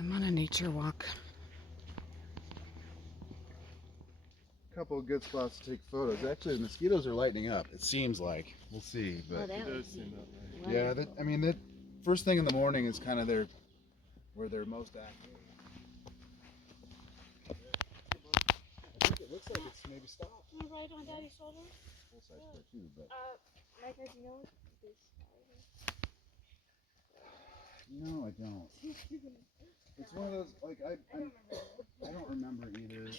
I'm on a nature walk. A couple of good spots to take photos. Actually, the mosquitoes are lightening up. It seems like. We'll see. But It does seem that way. yeah, I mean, that first thing in the morning is kind of where they're most active. I think it looks like it's maybe stopped. Right on Daddy's shoulder? Full size pair too, but. Micah, do you know what this No, I don't. It's one of those, like, I don't remember either.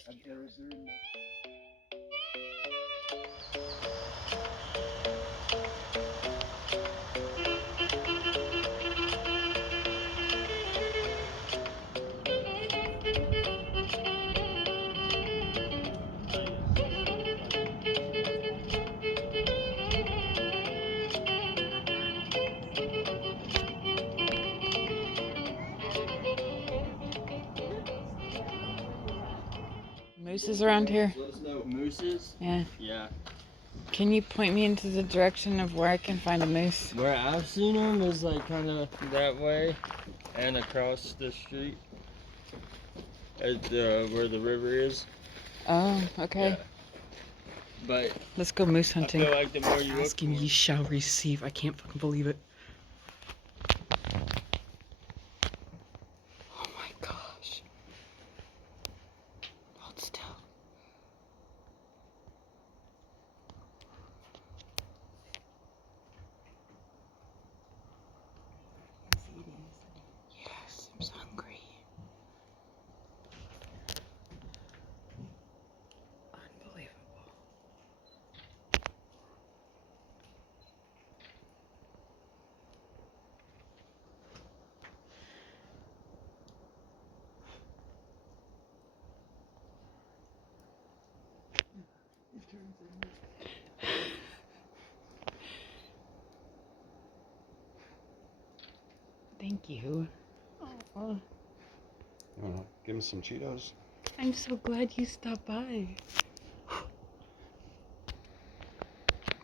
Mooses around here? Let us know. Mooses? Yeah. Yeah. Can you point me into the direction of where I can find a moose? Where I've seen them is like kind of that way and across the street at where the river is. Oh, okay. Yeah. But Let's go moose hunting. I feel like the more you look Asking, ye shall receive. I can't fucking believe it. Oh my gosh. Hold still. Yes, I'm so hungry. Unbelievable. Thank you. Oh, Give him some Cheetos. I'm so glad you stopped by.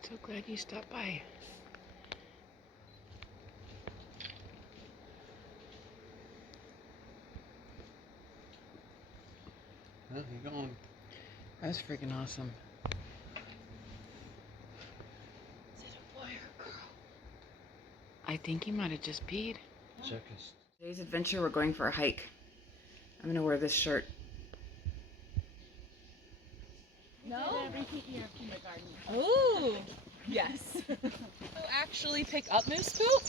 So glad you stopped by. How's he going? That's freaking awesome. Is it a boy or a girl? I think he might have just peed. check us. Today's adventure, we're going for a hike. I'm gonna wear this shirt. No? Ooh, yes. So actually pick up moose poop.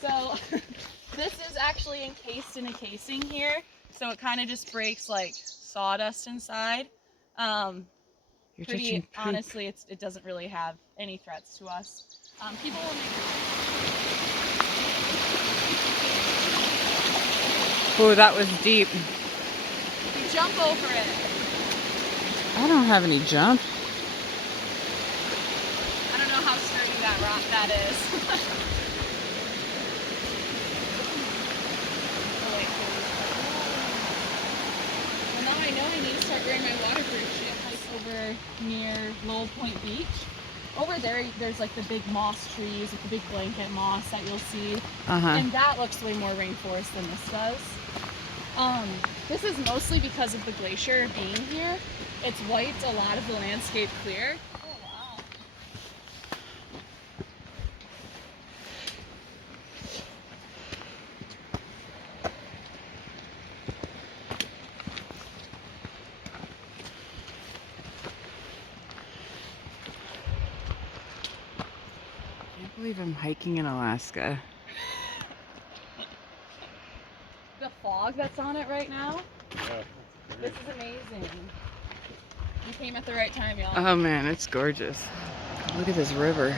So this is actually encased in a casing here. So it kind of just breaks like sawdust inside. You're touching poop. Honestly, it doesn't really have any threats to us. People will make Oh, that was deep. you jump over it. I don't have any jump. I don't know how sturdy that rock that is. Well, now I know I need to start wearing my waterproof shit. Hike over near Lowell Point Beach. Over there's like the big moss trees with the big blanket moss that you'll see. And that looks way more rainforest than this does. This is mostly because of the glacier being here. It's wiped a lot of the landscape clear. Oh, wow. I can't believe I'm hiking in Alaska. The fog that's on it right now, Yeah. this is amazing. You came at the right time, y'all. Oh man, it's gorgeous. Look at this river.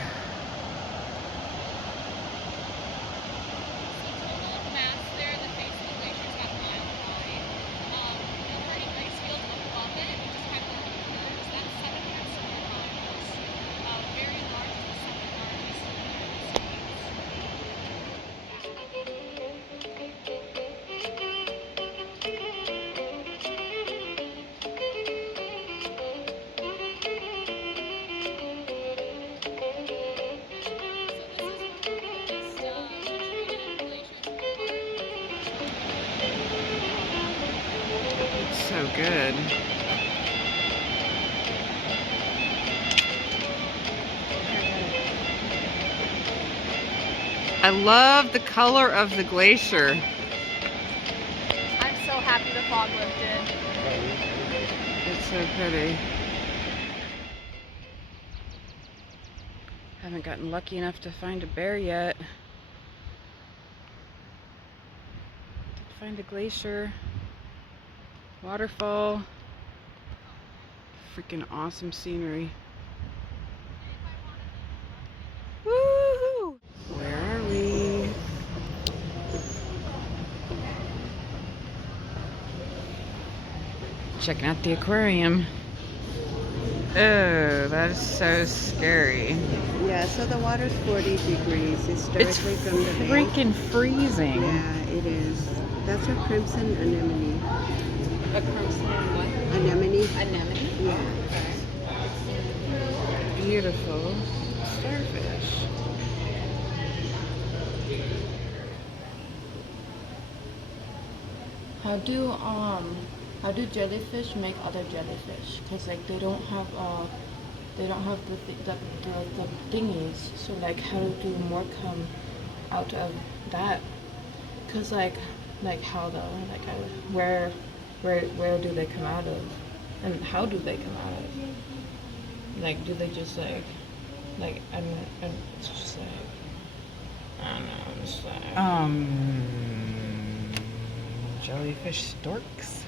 so good. I love the color of the glacier. I'm so happy the fog lifted. It's so pretty. Haven't gotten lucky enough to find a bear yet. Did find a glacier. Waterfall. Freaking awesome scenery. Woohoo! Where are we? Checking out the aquarium. Oh, that is so scary. Yeah, so the water's 40 degrees. It's It's directly from the bay. freaking freezing. Yeah, it is. That's a crimson anemone. A crimson what? Anemone? Anemone? Yeah. Beautiful starfish. How do jellyfish make other jellyfish? Because like they don't have the thingies. So like how do more come out of that? Because like how though? Like where do they come out of? And how do they come out of? Like do they just like it's just like I don't know. I'm just like Jellyfish storks.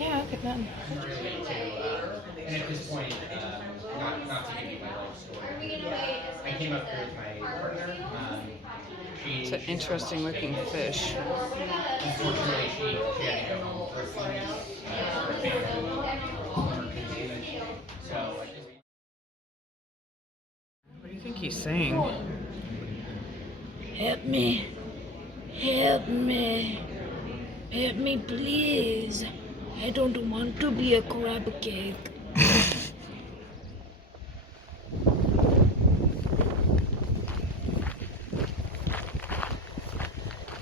yeah. Okay, then. And at this point, not to give you my life story, I came up here with my partner. It's an interesting looking fish. Unfortunately, she had to go home for a few weeks for a family emergency. So I just. What do you think he's saying? Help me. Help me. Help me, please. I don't want to be a crab cake.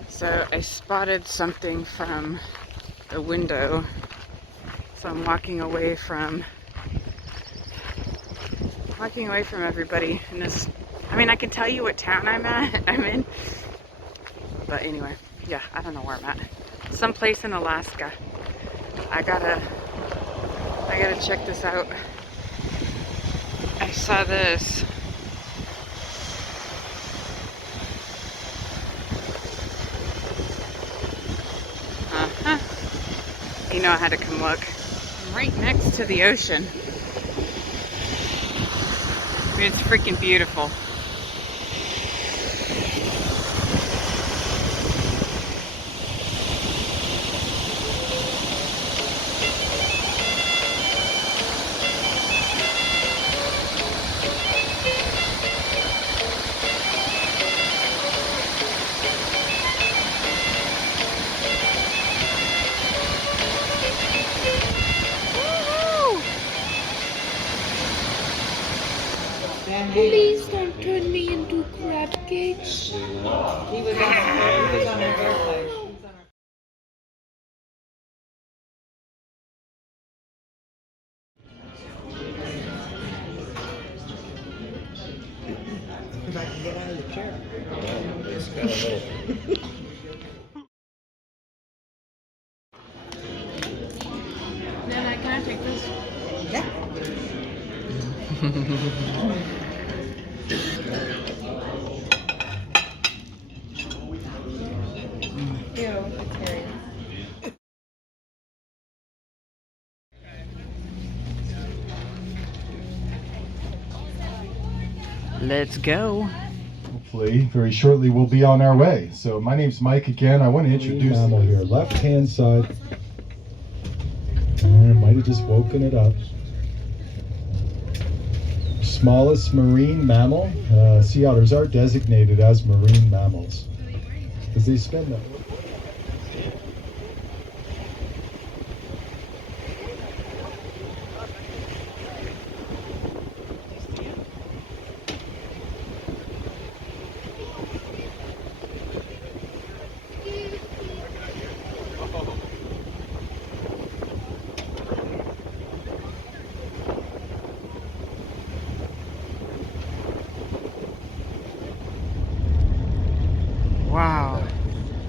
So I spotted something from the window. So I'm walking away from everybody in this. I mean, I can tell you what town I'm in. But anyway, yeah, I don't know where I'm at. Someplace in Alaska. I gotta check this out. I saw this. Uh-huh. You know I had to come look. I'm right next to the ocean. I mean, it's freaking beautiful. Please don't turn me into crab cake. If I can get out of the chair. Then can I take this? Yeah. Ew, it's hairy. Let's go. Hopefully, very shortly, we'll be on our way. So my name's Mike again. I want to introduce mammal here, left-hand side. Might have just woken it up. Smallest marine mammal. Sea otters are designated as marine mammals because they spend the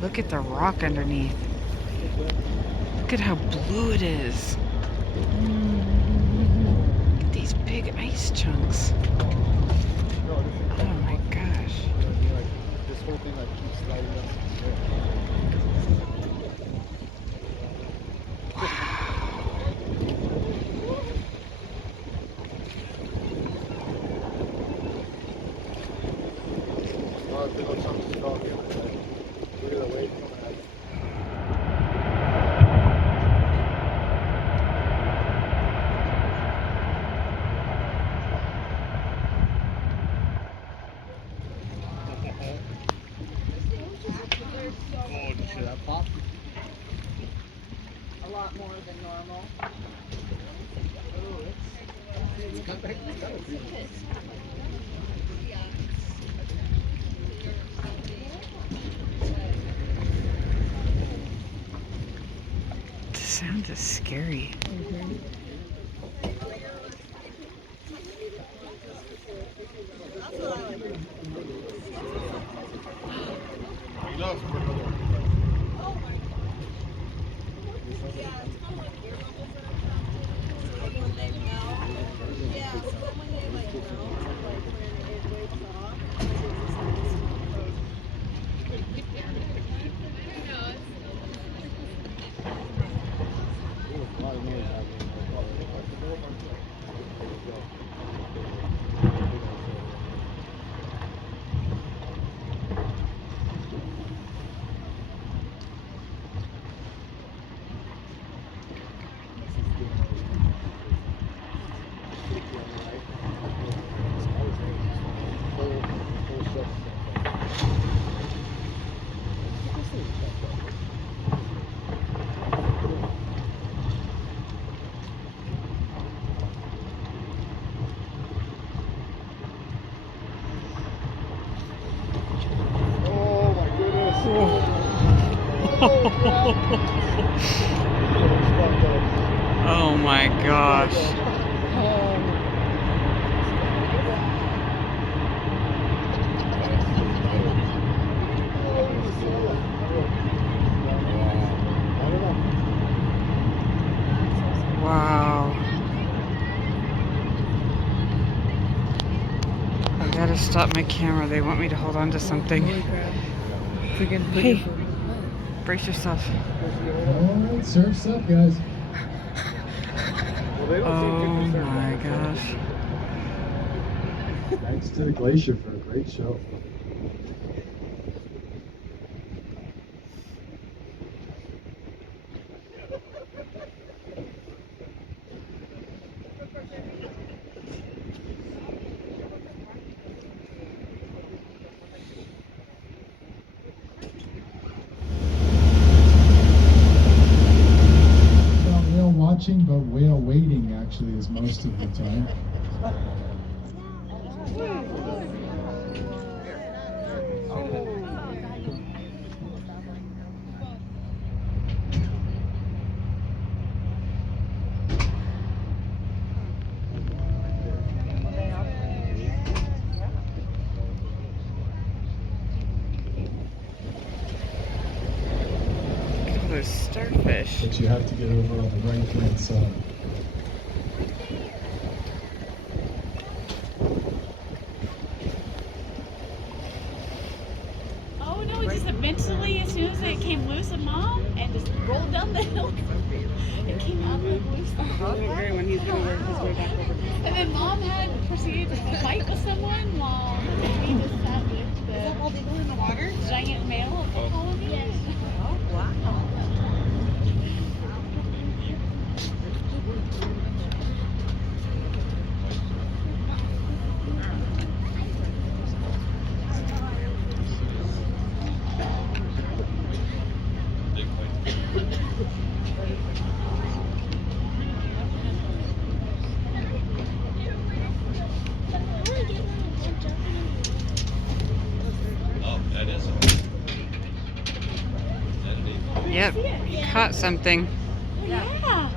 Look at the rock underneath. Look at how blue it is. Look at these big ice chunks. Oh my gosh. This whole thing like keeps sliding up. Look at the wave coming out. A lot more than normal. The sound is scary. Oh my gosh. Wow. I gotta stop my camera. They want me to hold on to something. Hey, brace yourself. Alright, surf's up, guys. Oh my gosh. Thanks to the Glacier for a great show. Not whale watching, but whale waiting actually is most of the time. Look at all those starfish. But you have to get over on the right hand side. Oh no, it just eventually, as soon as it came loose of Mom and just rolled down the hill, it came out like loose. When he's gonna work his way back over. And then Mom had proceeded to fight with someone while we just sat with the giant male of the colony. Yes. Oh wow. Yep, you caught something. Yeah.